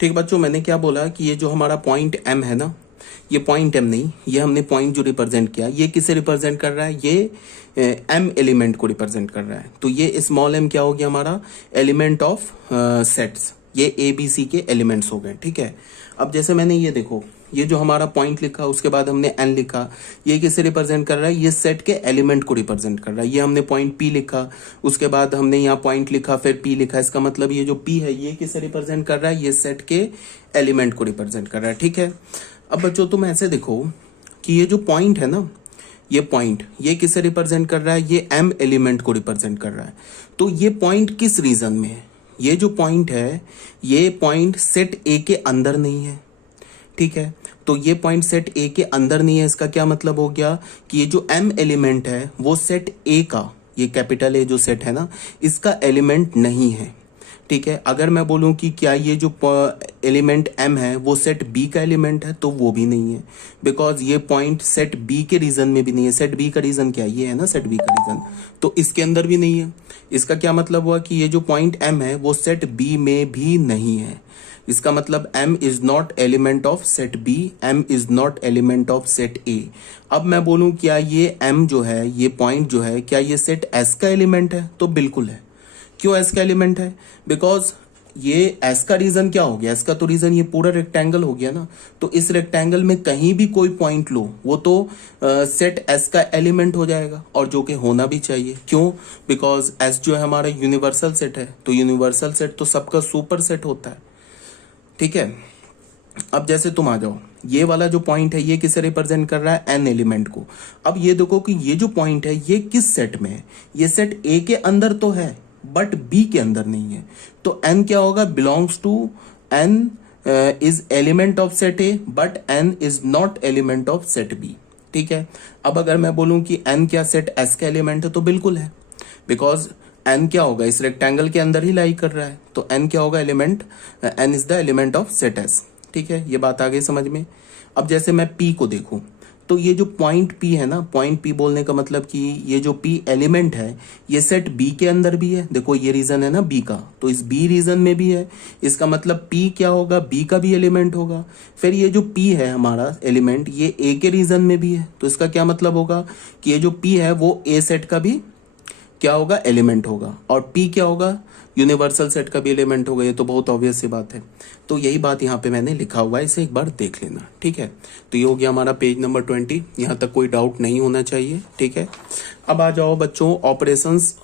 ठीक बच्चों, मैंने क्या बोला कि ये जो हमारा पॉइंट एम है ना, ये पॉइंट एम नहीं, ये हमने पॉइंट जो रिप्रेजेंट किया ये किसे रिप्रेजेंट कर रहा है, ये एम एलिमेंट को रिप्रेजेंट कर रहा है। तो ये स्मॉल एम क्या हो गया हमारा, एलिमेंट ऑफ सेट्स, ये ए बी सी के एलिमेंट्स हो गए। ठीक है, अब जैसे मैंने ये देखो, ये जो हमारा पॉइंट लिखा उसके बाद हमने एन लिखा, ये किसे रिप्रेजेंट कर रहा है, ये सेट के एलिमेंट को रिप्रेजेंट कर रहा है। ये हमने पॉइंट पी लिखा, उसके बाद हमने यहाँ पॉइंट लिखा, फिर पी लिखा, इसका मतलब ये जो पी है ये किसे रिप्रेजेंट कर रहा है, ये सेट के एलिमेंट को रिप्रेजेंट कर रहा है। ठीक है, अब बच्चों तुम ऐसे देखो कि ये जो पॉइंट है ना, ये पॉइंट ये किसे रिप्रेजेंट कर रहा है, ये एम एलिमेंट को रिप्रेजेंट कर रहा है। तो ये पॉइंट किस रीजन में है, ये जो पॉइंट है ये पॉइंट सेट ए के अंदर नहीं है। ठीक है, तो ये पॉइंट सेट ए के अंदर नहीं है, इसका क्या मतलब हो गया कि ये जो एम एलिमेंट है वो सेट ए का, ये कैपिटल ए जो सेट है ना, इसका एलिमेंट नहीं है। ठीक है, अगर मैं बोलूं कि क्या ये जो एलिमेंट एम है वो सेट बी का एलिमेंट है, तो वो भी नहीं है, बिकॉज ये पॉइंट सेट बी के रीजन में भी नहीं है। सेट बी का रीजन क्या है, ये है ना सेट बी का रीजन, तो इसके अंदर भी नहीं है। इसका क्या मतलब हुआ कि ये जो पॉइंट एम है वो सेट बी में भी नहीं है। इसका मतलब m is not element of set b, m is not element of set a। अब मैं बोलूं क्या ये m जो है, ये पॉइंट जो है, क्या ये सेट s का एलिमेंट है, तो बिल्कुल है। क्यों s का एलिमेंट है, बिकॉज ये s का रीजन क्या हो गया, s का तो रीजन ये पूरा रेक्टेंगल हो गया ना, तो इस रेक्टेंगल में कहीं भी कोई पॉइंट लो वो तो सेट s का एलिमेंट हो जाएगा, और जो कि होना भी चाहिए। क्यों, बिकॉज s जो है हमारा यूनिवर्सल सेट है, तो यूनिवर्सल सेट तो सबका सुपर सेट होता है। ठीक है, अब जैसे तुम आ जाओ, ये वाला जो पॉइंट है ये किसे रिप्रेजेंट कर रहा है, एन एलिमेंट को। अब ये देखो कि ये जो पॉइंट है ये किस सेट में है, ये सेट ए के अंदर तो है बट बी के अंदर नहीं है। तो एन क्या होगा, belongs to n is element of set A but n is not element of set B. ठीक है, अब अगर मैं बोलूं कि एन क्या सेट एस का एलिमेंट है, तो बिल्कुल है, बिकॉज एन क्या होगा, इस रेक्टेंगल के अंदर ही लाई कर रहा है, तो एन क्या होगा, element, n is the element of set S. ठीक है, ये बात आ गई समझ में। अब जैसे मैं पी को देखूं, तो ये जो पॉइंट पी है ना, पॉइंट पी बोलने का मतलब कि ये जो पी एलिमेंट है ये सेट बी के अंदर भी है। देखो ये रीजन है ना बी का, तो इस बी रीजन में भी है, इसका मतलब पी क्या होगा, बी का भी एलिमेंट होगा। फिर ये जो पी है हमारा एलिमेंट, ये ए के रीजन में भी है, तो इसका क्या मतलब होगा कि ये जो पी है वो ए सेट का भी क्या होगा, एलिमेंट होगा, और पी क्या होगा, यूनिवर्सल सेट का भी एलिमेंट होगा। ये तो बहुत ऑब्वियस सी बात है, तो यही बात यहाँ पे मैंने लिखा हुआ है, इसे एक बार देख लेना। ठीक है, तो ये हो गया हमारा पेज नंबर 20, यहाँ तक कोई डाउट नहीं होना चाहिए। ठीक है, अब आ जाओ बच्चों ऑपरेशंस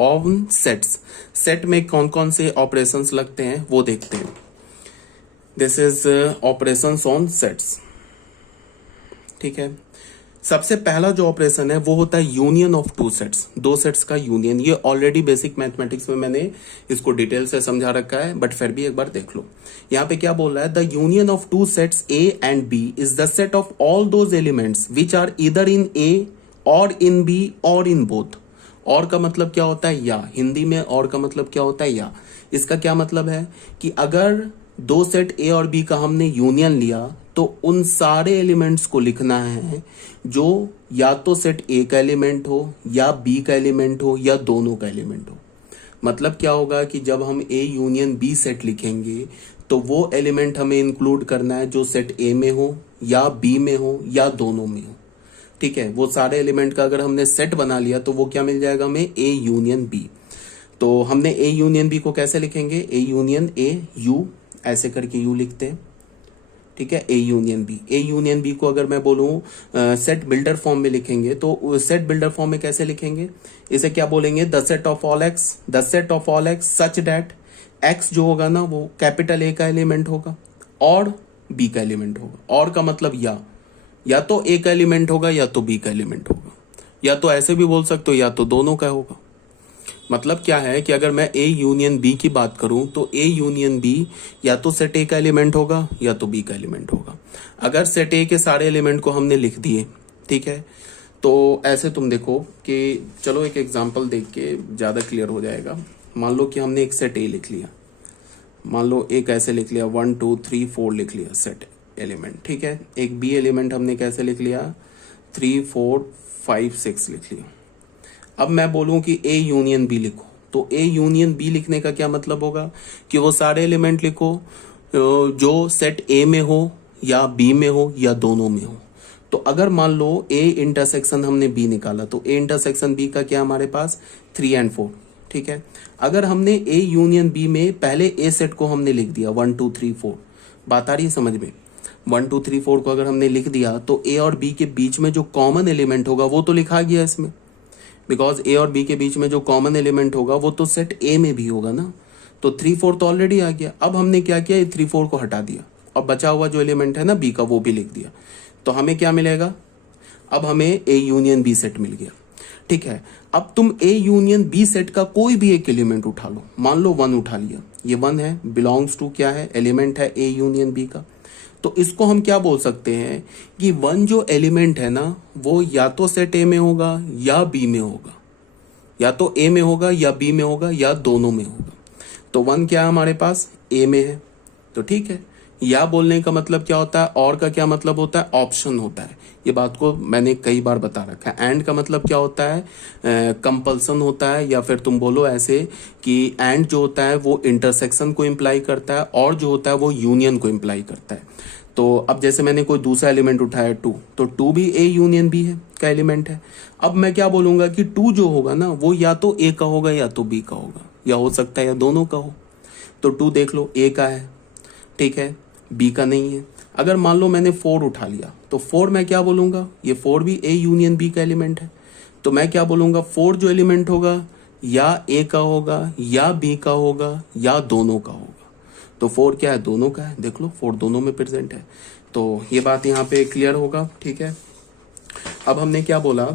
ऑन सेट्स। सेट में कौन कौन से ऑपरेशंस लगते हैं वो देखते हैं। This is operations on sets. ठीक है, सबसे पहला जो ऑपरेशन है वो होता है यूनियन ऑफ टू सेट्स, दो सेट्स का यूनियन। ये ऑलरेडी बेसिक मैथमेटिक्स में मैंने इसको डिटेल से समझा रखा है, बट फिर भी एक बार देख लो। यहाँ पे क्या बोल रहा है, the union of two sets A and B is the set of all those elements which are either in ए और इन बी और इन बोथ। और का मतलब क्या होता है, या। हिंदी में और का मतलब क्या होता है, या। इसका क्या मतलब है कि अगर दो सेट ए और बी का हमने यूनियन लिया तो उन सारे एलिमेंट्स को लिखना है जो या तो सेट ए का एलिमेंट हो या बी का एलिमेंट हो या दोनों का एलिमेंट हो। मतलब क्या होगा कि जब हम ए यूनियन बी सेट लिखेंगे तो वो एलिमेंट हमें इंक्लूड करना है जो सेट ए में हो या बी में हो या दोनों में हो। ठीक है, वो सारे एलिमेंट का अगर हमने सेट बना लिया तो वो क्या मिल जाएगा हमें, ए यूनियन बी। तो हमने ए यूनियन बी को कैसे लिखेंगे, ए यूनियन ए यू, ऐसे करके यू लिखते हैं। ठीक है, A union B. A union B को अगर मैं बोलूं सेट बिल्डर फॉर्म में लिखेंगे तो सेट बिल्डर फॉर्म में कैसे लिखेंगे, इसे क्या बोलेंगे, the set of all x, the set of all x such that x जो होगा ना वो कैपिटल ए का एलिमेंट होगा और बी का एलिमेंट होगा। और का मतलब या तो ए का एलिमेंट होगा या तो बी का एलिमेंट होगा, या तो ऐसे भी बोल सकते हो या तो दोनों का होगा। मतलब क्या है कि अगर मैं ए यूनियन बी की बात करूं तो ए यूनियन बी या तो सेट ए का एलिमेंट होगा या तो बी का एलिमेंट होगा। अगर सेट ए के सारे एलिमेंट को हमने लिख दिए, ठीक है, तो ऐसे तुम देखो कि चलो एक एग्जांपल देख के ज़्यादा क्लियर हो जाएगा। मान लो कि हमने एक सेट ए लिख लिया, मान लो एक ऐसे लिख लिया 1 2 3 4 लिख लिया सेट एलिमेंट। ठीक है, एक बी एलिमेंट हमने कैसे लिख लिया, 3 4 5 6 लिख लिया। अब मैं बोलूं कि ए यूनियन बी लिखो, तो ए यूनियन बी लिखने का क्या मतलब होगा कि वो सारे एलिमेंट लिखो जो सेट ए में हो या बी में हो या दोनों में हो। तो अगर मान लो ए इंटरसेक्शन हमने बी निकाला तो ए इंटरसेक्शन बी का क्या हमारे पास 3 और 4, ठीक है। अगर हमने ए यूनियन बी में पहले ए सेट को हमने लिख दिया 1 2 3 4, बात आ रही है समझ में, 1 2 3 4 को अगर हमने लिख दिया तो ए और बी के बीच में जो कॉमन एलिमेंट होगा वो तो लिखा गया इसमें, बिकॉज ए और बी के बीच में जो कॉमन एलिमेंट होगा वो तो सेट ए में भी होगा ना। तो 3 4 तो ऑलरेडी आ गया। अब हमने क्या किया, 3 4 को हटा दिया और बचा हुआ जो एलिमेंट है ना बी का वो भी लिख दिया। तो हमें क्या मिलेगा, अब हमें ए यूनियन बी सेट मिल गया, ठीक है। अब तुम ए यूनियन बी सेट का कोई भी एक एलिमेंट उठा लो, मान लो 1 उठा लिया, ये 1 है, बिलोंग्स टू क्या है, एलिमेंट है ए यूनियन बी का। तो इसको हम क्या बोल सकते हैं कि 1 जो एलिमेंट है ना वो या तो सेट ए में होगा या बी में होगा, या तो ए में होगा या बी में होगा या दोनों में होगा। तो 1 क्या है हमारे पास, ए में है, तो ठीक है। या बोलने का मतलब क्या होता है, और का क्या मतलब होता है, ऑप्शन होता है। ये बात को मैंने कई बार बता रखा है। एंड का मतलब क्या होता है, कंपल्सन होता है, या फिर तुम बोलो ऐसे कि एंड जो होता है वो इंटरसेक्शन को इम्प्लाई करता है और जो होता है वो यूनियन को इम्प्लाई करता है। तो अब जैसे मैंने कोई दूसरा एलिमेंट उठाया 2, तो 2 भी ए यूनियन बी है का एलिमेंट है। अब मैं क्या बोलूंगा कि 2 जो होगा ना वो या तो ए का होगा या तो बी का होगा, या हो सकता है या दोनों का हो। तो 2 देख लो ए का है, ठीक है, बी का नहीं है। अगर मान लो मैंने 4 उठा लिया तो 4 मैं क्या बोलूंगा, ये 4 भी ए यूनियन बी का एलिमेंट है। तो मैं क्या बोलूंगा, 4 जो एलिमेंट होगा या ए का होगा या बी का होगा या दोनों का होगा। तो 4 क्या है, दोनों का है, देख लो 4 दोनों में प्रेजेंट है। तो ये बात यहाँ पे क्लियर होगा, ठीक है। अब हमने क्या बोला,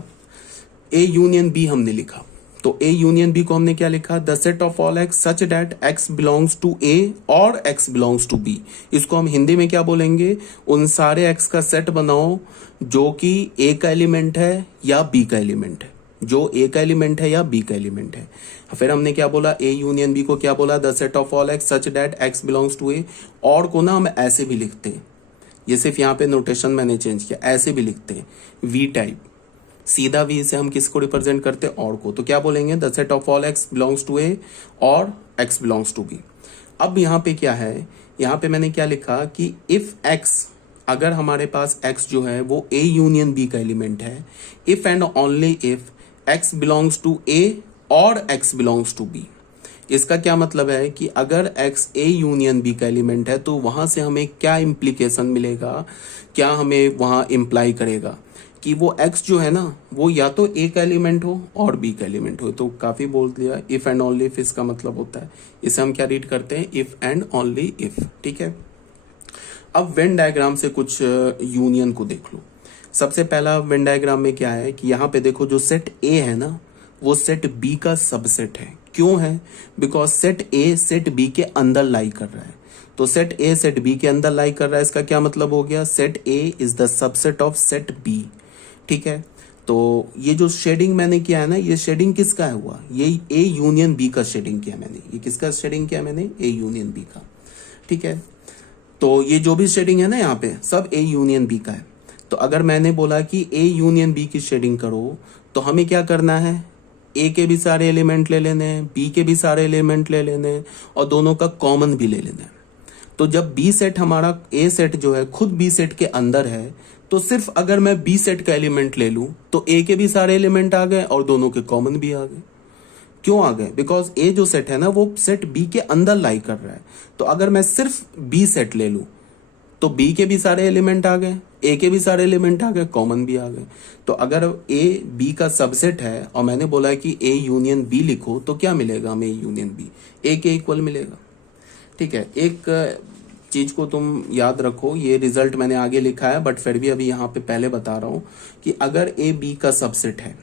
ए यूनियन बी हमने लिखा, तो ए यूनियन बी को हमने क्या लिखा, the set of all x such that x belongs to A और एक्स बिलोंग्स टू बी। इसको हम हिंदी में क्या बोलेंगे, उन सारे एक्स का सेट बनाओ जो कि ए का एलिमेंट है या बी का एलिमेंट है, जो ए का एलिमेंट है या बी का एलिमेंट है। फिर हमने क्या बोला, ए यूनियन बी को क्या बोला, the set of all x such that x belongs to A. और को ना हम ऐसे भी लिखते हैं, ये सिर्फ यहाँ पे नोटेशन मैंने चेंज किया, ऐसे भी लिखते हैं वी टाइप, सीधा वी से हम किसको रिप्रेजेंट करते हैं, और को। तो क्या बोलेंगे, the set of all x belongs to A और एक्स बिलोंग्स टू बी। अब यहाँ पे क्या है, यहाँ पे मैंने क्या लिखा कि इफ एक्स, अगर हमारे पास एक्स जो है वो ए यूनियन बी का एलिमेंट है, if and only if x belongs to A और एक्स बिलोंग्स टू बी। इसका क्या मतलब है कि अगर x ए यूनियन बी का एलिमेंट है तो वहां से हमें क्या इम्प्लीकेशन मिलेगा, क्या हमें वहां इम्प्लाई करेगा कि वो x जो है ना वो या तो a का एलिमेंट हो और b का एलिमेंट हो। तो काफी बोल दिया, इफ एंड ओनली इफ इसका मतलब होता है, इसे हम क्या रीड करते हैं, इफ एंड ओनली इफ, ठीक है। अब वेन डायग्राम से कुछ यूनियन को देख लो। सबसे पहला वेन डायग्राम में क्या है कि यहाँ पे देखो जो सेट ए है ना वो सेट बी का सबसेट है। क्यों है, because set A set B के अंदर लाई कर रहा है। तो सेट ए सेट बी के अंदर लाई कर रहा है, इसका क्या मतलब हो गया, set A is the subset of set B, ठीक है। तो ये जो शेडिंग मैंने किया है ना, ये शेडिंग किसका है हुआ, ये ए यूनियन बी का शेडिंग किया मैंने। ये किसका शेडिंग किया मैंने, ए यूनियन बी का, ठीक है। तो ये जो भी शेडिंग है ना यहाँ पे सब ए यूनियन बी का है। तो अगर मैंने बोला कि ए यूनियन बी की शेडिंग करो तो हमें क्या करना है, ए के भी सारे एलिमेंट ले लेने हैं, बी के भी सारे एलिमेंट ले लेने हैं और दोनों का कॉमन भी ले लेना है। तो जब बी सेट हमारा ए सेट जो है खुद बी सेट के अंदर है, तो सिर्फ अगर मैं बी सेट का एलिमेंट ले लूं तो ए के भी सारे एलिमेंट आ गए और दोनों के कॉमन भी आ गए। क्यों आ गए, बिकॉज ए जो सेट है ना वो सेट बी के अंदर लाई कर रहा है। तो अगर मैं सिर्फ बी सेट ले लूं तो बी के भी सारे एलिमेंट आ गए, ए के भी सारे एलिमेंट आ गए, कॉमन भी आ गए। तो अगर ए बी का सबसेट है और मैंने बोला है कि ए यूनियन बी लिखो तो क्या मिलेगा हमें, ए यूनियन बी ए के इक्वल मिलेगा, ठीक है। एक चीज को तुम याद रखो, ये रिजल्ट मैंने आगे लिखा है बट फिर भी अभी यहाँ पे पहले बता रहा हूं कि अगर ए बी का सबसेट है,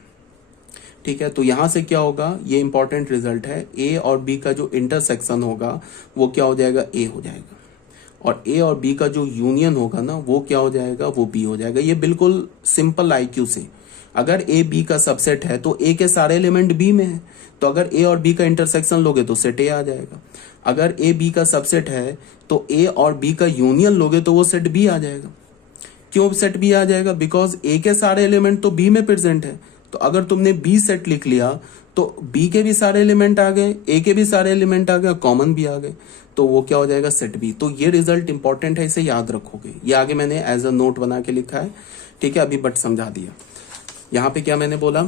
ठीक है, तो यहां से क्या होगा, ये इंपॉर्टेंट रिजल्ट है, ए और बी का जो इंटरसेक्शन होगा वो क्या हो जाएगा, ए हो जाएगा, और ए और बी का जो यूनियन होगा ना वो क्या हो जाएगा, वो बी हो जाएगा। ये बिल्कुल सिंपल आईक्यू से, अगर ए बी का सबसेट है तो ए के सारे एलिमेंट बी में है, तो अगर ए और बी का इंटरसेक्शन लोगे तो सेट ए आ जाएगा। अगर ए बी का सबसेट है तो ए और बी का यूनियन लोगे तो वो सेट बी आ जाएगा। क्यों सेट बी आ जाएगा, बिकॉज ए के सारे एलिमेंट तो बी में प्रेजेंट है, तो अगर तुमने बी सेट लिख लिया तो बी के भी सारे एलिमेंट आ गए, ए के भी सारे एलिमेंट आ गए, कॉमन भी आ गए, तो वो क्या हो जाएगा, सेट बी। तो ये रिजल्ट इंपॉर्टेंट है, इसे याद रखोगे। ये आगे मैंने एज अ नोट बना के लिखा है, ठीक है, अभी बट समझा दिया। यहाँ पे क्या मैंने बोला,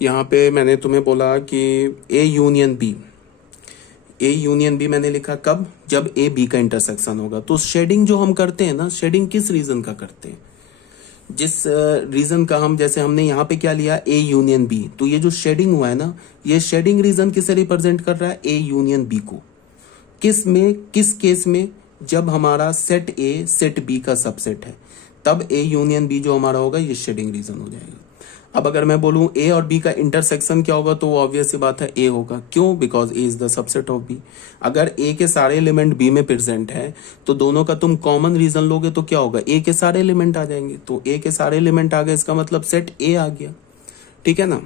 यहाँ पे मैंने तुम्हें बोला कि ए यूनियन बी मैंने लिखा कब, जब ए बी का इंटरसेक्शन होगा। तो शेडिंग जो हम करते हैं ना, शेडिंग किस रीजन का करते हैं, जिस रीजन का हम, जैसे हमने यहाँ पे क्या लिया, ए यूनियन बी, तो ये जो शेडिंग हुआ है ना, ये शेडिंग रीजन किसे रिप्रेजेंट कर रहा है, ए यूनियन बी को। किस में, किस केस में, जब हमारा सेट ए सेट बी का सबसेट है, तब ए यूनियन बी जो हमारा होगा ये शेडिंग रीजन हो जाएगा। अब अगर मैं बोलूं ए और बी का इंटरसेक्शन क्या होगा, तो वो ऑब्वियस सी बात है ए होगा। क्यों, because A is the subset of B. अगर ए के सारे एलिमेंट बी में प्रेजेंट है तो दोनों का तुम कॉमन रीजन लोगे तो क्या होगा, ए के सारे एलिमेंट आ जाएंगे। तो ए के सारे एलिमेंट आ गए, इसका मतलब सेट ए आ गया, ठीक है ना।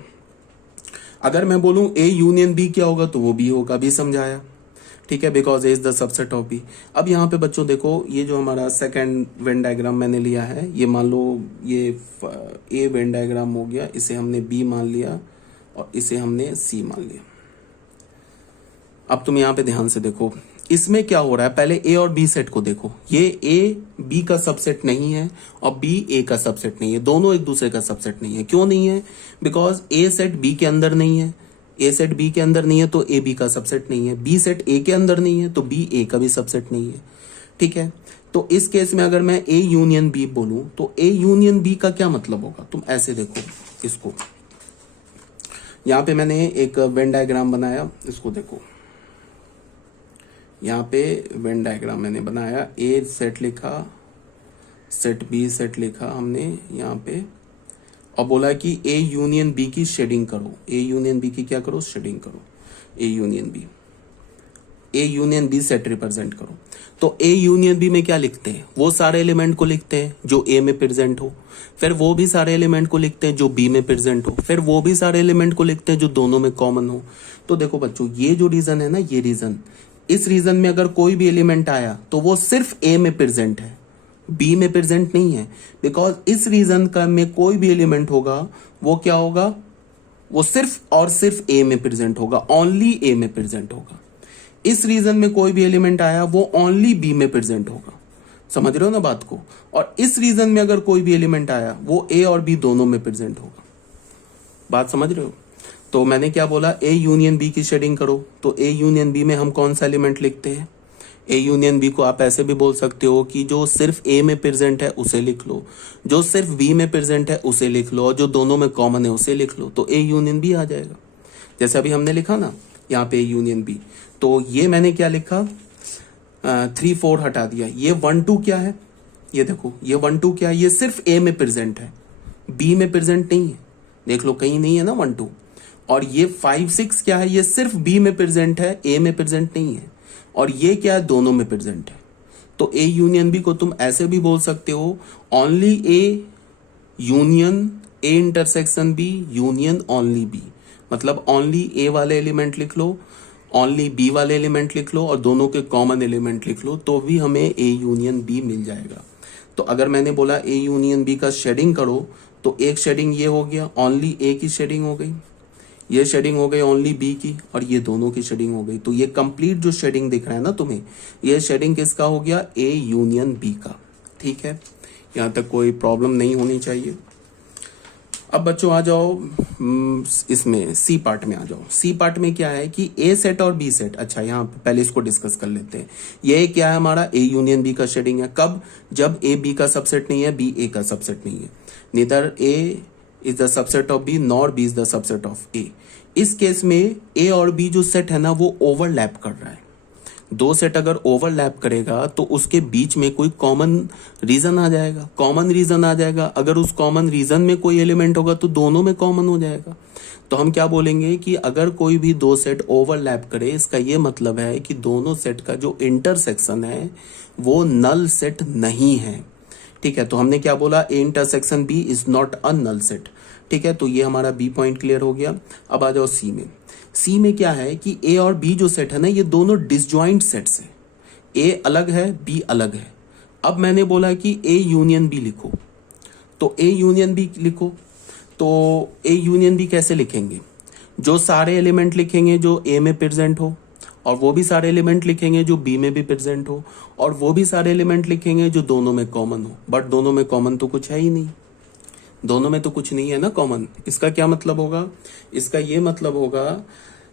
अगर मैं बोलूं ए यूनियन बी क्या होगा, तो वो बी होगा, भी समझाया, ठीक है, because A is the subset of B. अब यहाँ पे बच्चों देखो, ये जो हमारा सेकंड वेन डायग्राम मैंने लिया है, ये मान लो ये ए वेन डायग्राम हो गया, इसे हमने बी मान लिया और इसे हमने सी मान लिया। अब तुम यहाँ पे ध्यान से देखो, इसमें क्या हो रहा है, पहले ए और बी सेट को देखो। ये ए बी का सबसेट नहीं है और बी ए का सबसेट नहीं है, दोनों एक दूसरे का सबसेट नहीं है। क्यों नहीं है, बिकॉज ए सेट बी के अंदर नहीं है, ए सेट बी के अंदर नहीं है तो ए बी का सबसेट नहीं है, बी सेट ए के अंदर नहीं है तो बी ए का भी सबसेट नहीं है, ठीक है। तो इस केस में अगर मैं ए यूनियन बी बोलूं तो ए यूनियन बी का क्या मतलब होगा, तुम ऐसे देखो इसको। यहां पे मैंने एक वेन डायग्राम बनाया, इसको देखो, यहां पे वेन डायग्राम मैंने बनाया, ए सेट लिखा, सेट बी सेट लिखा हमने यहां पे, और बोला कि ए यूनियन बी की शेडिंग करो, ए यूनियन बी की क्या करो, शेडिंग करो, A union B set represent करो। तो ए यूनियन बी में क्या लिखते हैं, वो सारे एलिमेंट को लिखते हैं जो ए में प्रेजेंट हो, फिर वो भी सारे एलिमेंट को लिखते हैं जो बी में प्रेजेंट हो, फिर वो भी सारे एलिमेंट को लिखते हैं जो दोनों में कॉमन हो। तो देखो बच्चों, ये जो रीजन है ना, ये रीजन, इस रीजन में अगर कोई भी एलिमेंट आया तो वो सिर्फ ए में प्रेजेंट है, बी में प्रेजेंट नहीं है। बिकॉज इस रीजन का में कोई भी एलिमेंट होगा वो क्या होगा, वो सिर्फ और सिर्फ ए में प्रेजेंट होगा, ओनली ए में प्रेजेंट होगा। इस रीजन में कोई भी एलिमेंट आया वो ओनली बी में प्रेजेंट होगा, समझ रहे हो ना बात को। और इस रीजन में अगर कोई भी एलिमेंट आया वो ए और बी दोनों में प्रेजेंट होगा, बात समझ रहे हो। तो मैंने क्या बोला, ए यूनियन बी की शेडिंग करो। तो ए यूनियन बी में हम कौन सा एलिमेंट लिखते हैं, ए यूनियन बी को आप ऐसे भी बोल सकते हो कि जो सिर्फ ए में प्रेजेंट है उसे लिख लो, जो सिर्फ बी में प्रेजेंट है उसे लिख लो, और जो दोनों में कॉमन है उसे लिख लो, तो ए यूनियन बी आ जाएगा। जैसे अभी हमने लिखा ना यहाँ पे ए यूनियन बी, तो ये मैंने क्या लिखा, 3 4 हटा दिया। ये 1 2 क्या है, ये देखो, ये 1 2 क्या है, ये सिर्फ ए में प्रेजेंट है, बी में प्रेजेंट नहीं है, देख लो कहीं नहीं है ना 1 2। और ये 5 6 क्या है, ये सिर्फ बी में प्रेजेंट है, ए में प्रेजेंट नहीं है, और ये क्या है, दोनों में प्रेजेंट है। तो ए यूनियन बी को तुम ऐसे भी बोल सकते हो, only A union A intersection B union only B, मतलब ओनली ए वाले एलिमेंट लिख लो, ओनली बी वाले एलिमेंट लिख लो, और दोनों के कॉमन एलिमेंट लिख लो, तो भी हमें ए यूनियन बी मिल जाएगा। तो अगर मैंने बोला ए यूनियन बी का शेडिंग करो, तो एक शेडिंग ये हो गया, ओनली ए की शेडिंग हो गई, ये शेडिंग हो गई ओनली बी की, और ये दोनों की शेडिंग हो गई। तो ये कंप्लीट जो शेडिंग दिख रहा है ना तुम्हें, ये शेडिंग किसका हो गया, ए यूनियन बी का, ठीक है। यहां तक कोई प्रॉब्लम नहीं होनी चाहिए। अब बच्चों आ जाओ इसमें सी पार्ट में आ जाओ। सी पार्ट में क्या है कि ए सेट और बी सेट, अच्छा यहाँ पहले इसको डिस्कस कर लेते हैं। ये क्या है, हमारा ए यूनियन बी का शेडिंग है, कब, जब ए बी का सबसेट नहीं है, बी ए का सबसेट नहीं है, neither A is the subset of B nor B is the subset of A. इस केस में ए और बी जो सेट है ना वो ओवरलैप कर रहा है। दो सेट अगर ओवरलैप करेगा तो उसके बीच में कोई कॉमन रीजन आ जाएगा, कॉमन रीजन आ जाएगा। अगर उस कॉमन रीजन में कोई एलिमेंट होगा तो दोनों में कॉमन हो जाएगा। तो हम क्या बोलेंगे कि अगर कोई भी दो सेट ओवरलैप करे, इसका ये मतलब है कि दोनों सेट का जो इंटरसेक्शन है वो नल सेट नहीं है, ठीक है। तो हमने क्या बोला, A intersection B is not a null set, ठीक है। तो ये हमारा बी पॉइंट क्लियर हो गया। अब आ जाओ सी में। सी में क्या है कि ए और बी जो सेट है ना, ये दोनों डिसजॉइंट सेट्स है। ए अलग है, बी अलग है, अब मैंने बोला कि ए यूनियन बी लिखो, तो ए यूनियन बी लिखो। तो ए यूनियन बी कैसे लिखेंगे? जो सारे एलिमेंट लिखेंगे जो ए में प्रेजेंट हो, और वो भी सारे एलिमेंट लिखेंगे जो बी में भी प्रेजेंट हो, और वो भी सारे एलिमेंट लिखेंगे जो दोनों में कॉमन हो। बट दोनों में कॉमन तो कुछ है ही नहीं, दोनों में तो कुछ नहीं है ना कॉमन। इसका क्या मतलब होगा? इसका ये मतलब होगा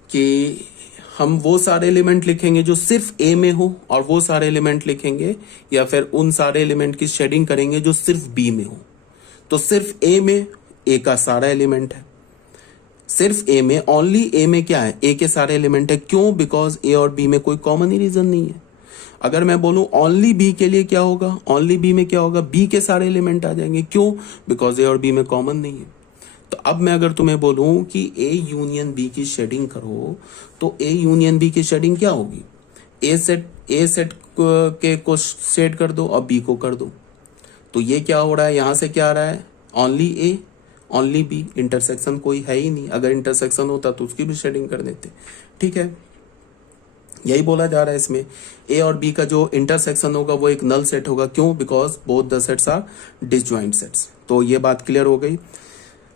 कि हम वो सारे एलिमेंट लिखेंगे जो सिर्फ ए में हो, और वो सारे एलिमेंट लिखेंगे या फिर उन सारे एलिमेंट की शेडिंग करेंगे जो सिर्फ बी में हो। तो सिर्फ ए में ए का सारा एलिमेंट है, सिर्फ ए में, ओनली ए में क्या है? ए के सारे एलिमेंट है। क्यों? बिकॉज ए और बी में कोई कॉमन ही रीजन नहीं है। अगर मैं बोलूं ओनली बी के लिए क्या होगा? ओनली बी में क्या होगा? बी के सारे एलिमेंट आ जाएंगे। क्यों? बिकॉज ए और बी में कॉमन नहीं है। तो अब मैं अगर तुम्हें बोलूं कि ए यूनियन बी की शेडिंग करो, तो ए यूनियन बी की शेडिंग क्या होगी? ए सेट के को शेड कर दो और बी को कर दो। तो ये क्या हो रहा है? यहां से क्या आ रहा है? Only A only B, intersection कोई है ही नहीं। अगर इंटरसेक्शन होता तो उसकी भी शेडिंग कर देते। ठीक है, यही बोला जा रहा है इसमें। ए और बी का जो इंटरसेक्शन होगा वो एक नल सेट होगा। क्यों? Because both the sets are disjoint sets. तो ये बात क्लियर हो गई।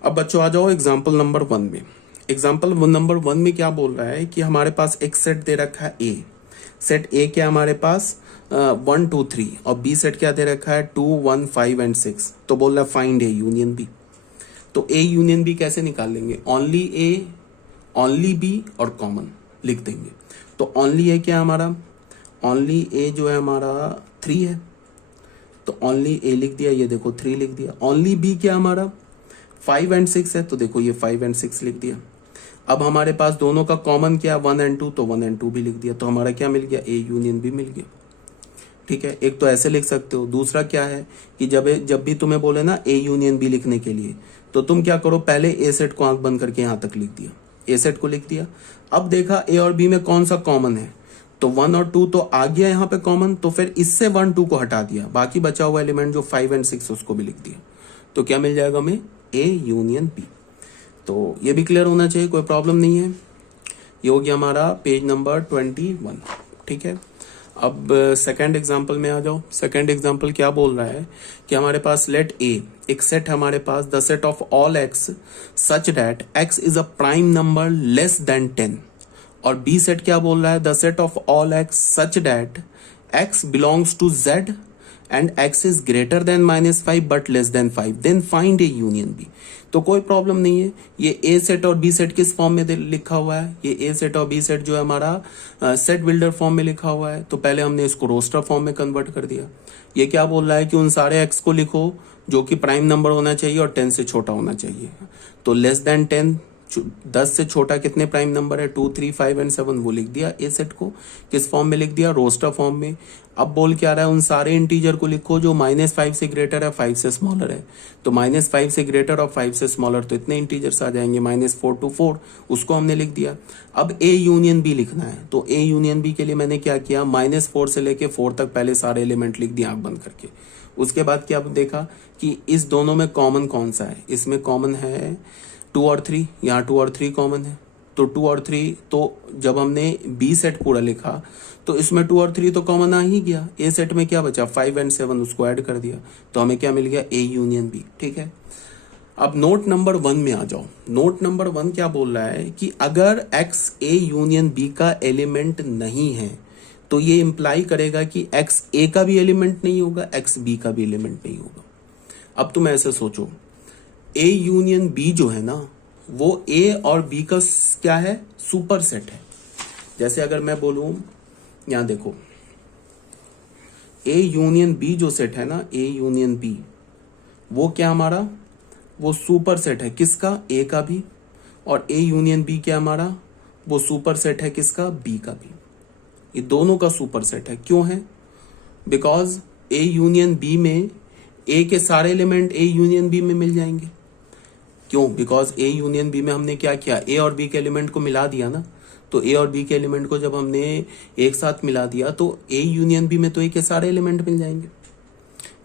अब बच्चों आ जाओ एग्जाम्पल नंबर 1 में। एग्जाम्पल नंबर 1 में क्या बोल रहा है कि हमारे पास एक सेट दे रखा है ए। सेट ए क्या हमारे पास 1 2 3, और बी सेट क्या दे रखा है 2 1 5 एंड 6। तो बोल रहा है फाइंड ए यूनियन बी। तो ए यूनियन बी कैसे निकालेंगे? ओनली ए ओनली बी और कॉमन लिख देंगे। तो ओनली ए क्या हमारा? ओनली ए जो है हमारा 3 है, तो ओनली ए लिख दिया, ये देखो 3 लिख दिया। ओनली बी क्या हमारा 5 एंड 6 है, तो देखो ये 5 एंड 6 लिख दिया। अब हमारे पास दोनों का कॉमन क्या? 1 एंड 2, तो 1 एंड 2 भी लिख दिया। तो हमारा क्या मिल गया? ए यूनियन बी मिल गया। ठीक है, एक तो ऐसे लिख सकते हो। दूसरा क्या है कि जब भी तुम्हें बोले ना ए यूनियन बी लिखने के लिए, तो तुम क्या करो, पहले ए सेट को आंख बंद करके यहां तक लिख दिया, ए सेट को लिख दिया। अब देखा ए और बी में कौन सा कॉमन है, तो 1 और 2 तो आ गया यहाँ पे कॉमन, तो फिर इससे 1 2 को हटा दिया, बाकी बचा हुआ एलिमेंट जो 5 एंड 6 उसको भी लिख दिया। तो क्या मिल जाएगा हमें? A union B. तो ये भी क्लियर होना चाहिए, कोई प्रॉब्लम नहीं है। ये हो गया हमारा पेज नंबर 21। ठीक है, अब सेकंड एग्जांपल में आ जाओ। सेकंड एग्जांपल क्या बोल रहा है कि हमारे पास लेट ए, एक सेट हमारे पास, the set of all x such that x is a prime number less than 10। और बी सेट क्या बोल रहा है? The set of all x such that x belongs to Z and x is greater than -5 but less than 5, then find A union B. तो कोई problem नहीं है। ये ए सेट और बी सेट किस फॉर्म में लिखा हुआ है? ये ए सेट और बी सेट जो है हमारा सेट बिल्डर फॉर्म में लिखा हुआ है। तो पहले हमने इसको रोस्टर फॉर्म में कन्वर्ट कर दिया। ये क्या बोल रहा है कि उन सारे एक्स को लिखो जो कि प्राइम नंबर होना चाहिए और 10 से छोटा होना चाहिए। तो लेस देन 10, 10 से छोटा कितने प्राइम नंबर है? 2 3 5 एंड 7, वो लिख दिया ए सेट को। किस फॉर्म में लिख दिया? रोस्टर फॉर्म में। अब बोल क्या रहा है? उन सारे इंटीजर को लिखो जो -5 से ग्रेटर है, 5 से स्मॉलर है। तो -5 से ग्रेटर और 5 से स्मॉलर, तो इतने इंटीजर्स आ जाएंगे, -4 to 4, उसको हमने लिख दिया। अब ए यूनियन बी लिखना है, तो ए यूनियन बी के लिए मैंने क्या किया? -4 से लेके 4 तक पहले सारे एलिमेंट लिख दिए आंख बंद करके। उसके बाद क्या देखा कि इस दोनों में कॉमन कौन सा है? इसमें कॉमन है 2 और 3, यहाँ 2 और 3 कॉमन है। तो 2 और 3, तो जब हमने बी सेट पूरा लिखा तो इसमें 2 और 3 तो कॉमन आ ही गया। ए सेट में क्या बचा? 5 एंड 7, उसको ऐड कर दिया। तो हमें क्या मिल गया? A union B. ठीक है, अब नोट नंबर 1 में आ जाओ। नोट नंबर 1 क्या बोल रहा है कि अगर एक्स ए यूनियन बी का एलिमेंट नहीं है तो ये इंप्लाई करेगा कि एक्स ए का भी एलिमेंट नहीं होगा, एक्स बी का भी एलिमेंट नहीं होगा। अब तुम ऐसे सोचो, ए यूनियन बी जो है ना, वो ए और बी का क्या है? सुपर सेट है। जैसे अगर मैं बोलूं, यहां देखो, ए यूनियन बी जो सेट है ना, ए यूनियन बी, वो क्या हमारा? वो सुपर सेट है किसका? ए का भी। और ए यूनियन बी क्या हमारा? वो सुपर सेट है किसका? बी का भी। ये दोनों का सुपर सेट है। क्यों है? बिकॉज ए यूनियन बी में ए के सारे एलिमेंट ए यूनियन बी में मिल जाएंगे। क्यों? बिकॉज ए यूनियन बी में हमने क्या किया? ए और बी के एलिमेंट को मिला दिया ना। तो ए और बी के एलिमेंट को जब हमने एक साथ मिला दिया तो ए यूनियन बी में तो ए के सारे एलिमेंट मिल जाएंगे।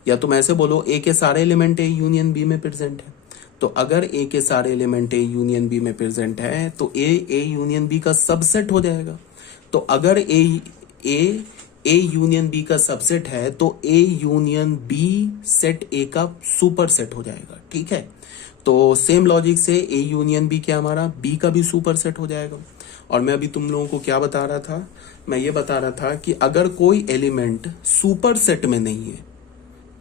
या तुम ऐसे बोलो, ए के सारे एलिमेंट ए यूनियन बी में प्रेजेंट है। तो अगर ए के सारे एलिमेंट ए यूनियन बी में प्रेजेंट है तो ए यूनियन बी का सबसेट हो जाएगा। तो अगर ए ए यूनियन बी का सबसेट है तो A union B set A का सुपर सेट हो जाएगा, ठीक है। तो सेम लॉजिक से ए यूनियन बी क्या हमारा बी का भी सुपर सेट हो जाएगा। और मैं अभी तुम लोगों को क्या बता रहा था, मैं ये बता रहा था कि अगर कोई एलिमेंट सुपर सेट में नहीं है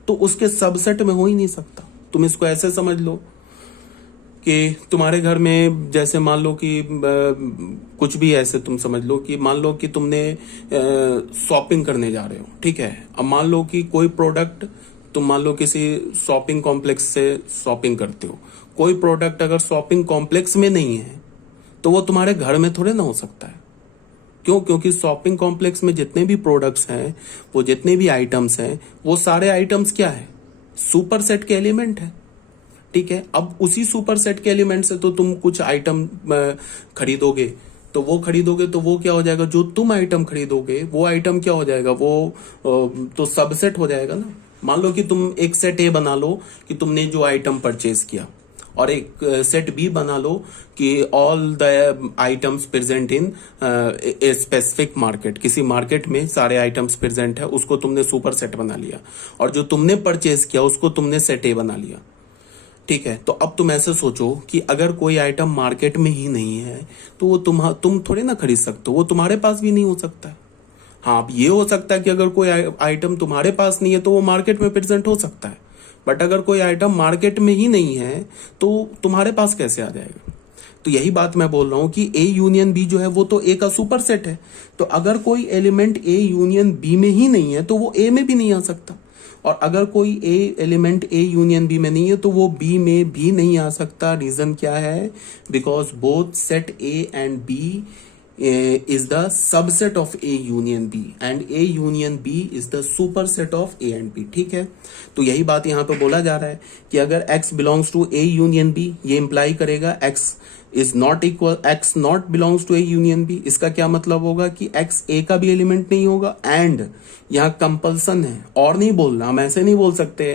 तो उसके सबसेट में हो ही नहीं सकता। तुम इसको ऐसे समझ लो कि तुम्हारे घर में जैसे मान लो कि कुछ भी ऐसे तुम समझ लो कि मान लो कि तुमने शॉपिंग करने जा रहे हो, ठीक है। अब मान लो कि कोई प्रोडक्ट तुम मान लो किसी शॉपिंग कॉम्प्लेक्स से शॉपिंग करते हो, कोई प्रोडक्ट अगर शॉपिंग कॉम्प्लेक्स में नहीं है तो वो तुम्हारे घर में थोड़े ना हो सकता है। क्यों? क्योंकि शॉपिंग कॉम्प्लेक्स में जितने भी प्रोडक्ट्स हैं, वो जितने भी आइटम्स हैं, वो सारे आइटम्स क्या है, सुपर सेट के एलिमेंट है, ठीक है। अब उसी सुपर सेट के एलिमेंट से तो तुम कुछ आइटम खरीदोगे, तो वो क्या हो जाएगा, जो तुम आइटम खरीदोगे वो आइटम क्या हो जाएगा, वो तो सबसेट हो जाएगा ना। मान लो कि तुम एक सेट ए बना लो कि तुमने जो आइटम परचेज किया, और एक सेट बी बना लो कि all the items present in a specific market, किसी मार्केट में सारे आइटम्स प्रेजेंट है, उसको तुमने सुपर सेट बना लिया, और जो तुमने परचेज किया उसको तुमने सेट ए बना लिया, ठीक है। तो अब तुम ऐसे सोचो कि अगर कोई आइटम मार्केट में ही नहीं है तो वो तुम थोड़े ना खरीद सकते हो, वो तुम्हारे पास भी नहीं हो सकता है। हाँ, अब ये हो सकता है कि अगर कोई आइटम तुम्हारे पास नहीं है तो वो मार्केट में प्रेजेंट हो सकता है, बट अगर कोई आइटम मार्केट में ही नहीं है तो तुम्हारे पास कैसे आ जाएगा। तो यही बात मैं बोल रहा हूं कि ए यूनियन बी जो है वो तो ए का सुपर सेट है, तो अगर कोई एलिमेंट ए यूनियन बी में ही नहीं है तो वो ए में भी नहीं आ सकता, और अगर कोई एलिमेंट ए यूनियन बी में नहीं है तो वो बी में भी नहीं आ सकता। रीजन क्या है, because both set A and B is the subset of A union B and A union B is the superset of A and B, ठीक है। तो यही बात यहाँ पे बोला जा रहा है कि अगर X belongs to A union B, ये इंप्लाई करेगा X is not equal, X not belongs to A union B। इसका क्या मतलब होगा कि X A का भी एलिमेंट नहीं होगा, एंड यहाँ कंपल्सन है, और नहीं बोलना, हम ऐसे नहीं बोल सकते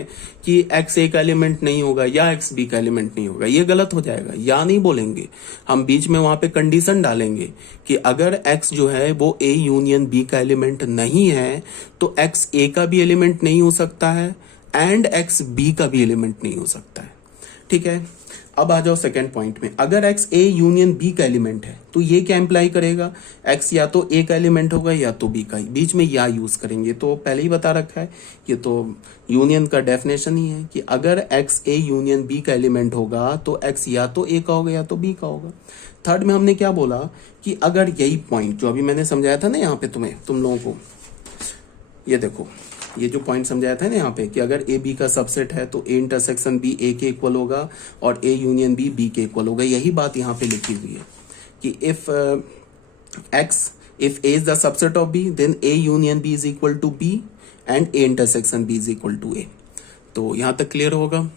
कि X A का एलिमेंट नहीं होगा या X B का एलिमेंट नहीं होगा, ये गलत हो जाएगा, या नहीं बोलेंगे, हम बीच में वहां पे कंडीशन डालेंगे कि अगर X जो है वो A यूनियन B का एलिमेंट नहीं है तो X A का भी एलिमेंट नहीं हो सकता है एंड X B का भी एलिमेंट नहीं हो सकता है, ठीक है। अब आ जाओ सेकेंड पॉइंट में, अगर X A यूनियन B का एलिमेंट है तो ये क्या इंप्लाई करेगा, X या तो A का एलिमेंट होगा या तो B का, बीच में या यूज करेंगे, तो पहले ही बता रखा है, ये तो यूनियन का डेफिनेशन ही है कि अगर X A यूनियन B का एलिमेंट होगा तो X या तो A का होगा या तो B का होगा। थर्ड में हमने क्या बोला कि अगर यही पॉइंट जो अभी मैंने समझाया था ना यहाँ पे तुम लोगों को, ये देखो, ये जो पॉइंट समझाया था ना यहाँ पे कि अगर ए बी का सबसेट है तो ए इंटरसेक्शन बी ए के इक्वल होगा और ए यूनियन बी बी के इक्वल होगा, यही बात यहाँ पे लिखी हुई है कि if A is the subset of B then A union B is equal to B and A intersection B is equal to A. तो यहाँ तक क्लियर होगा।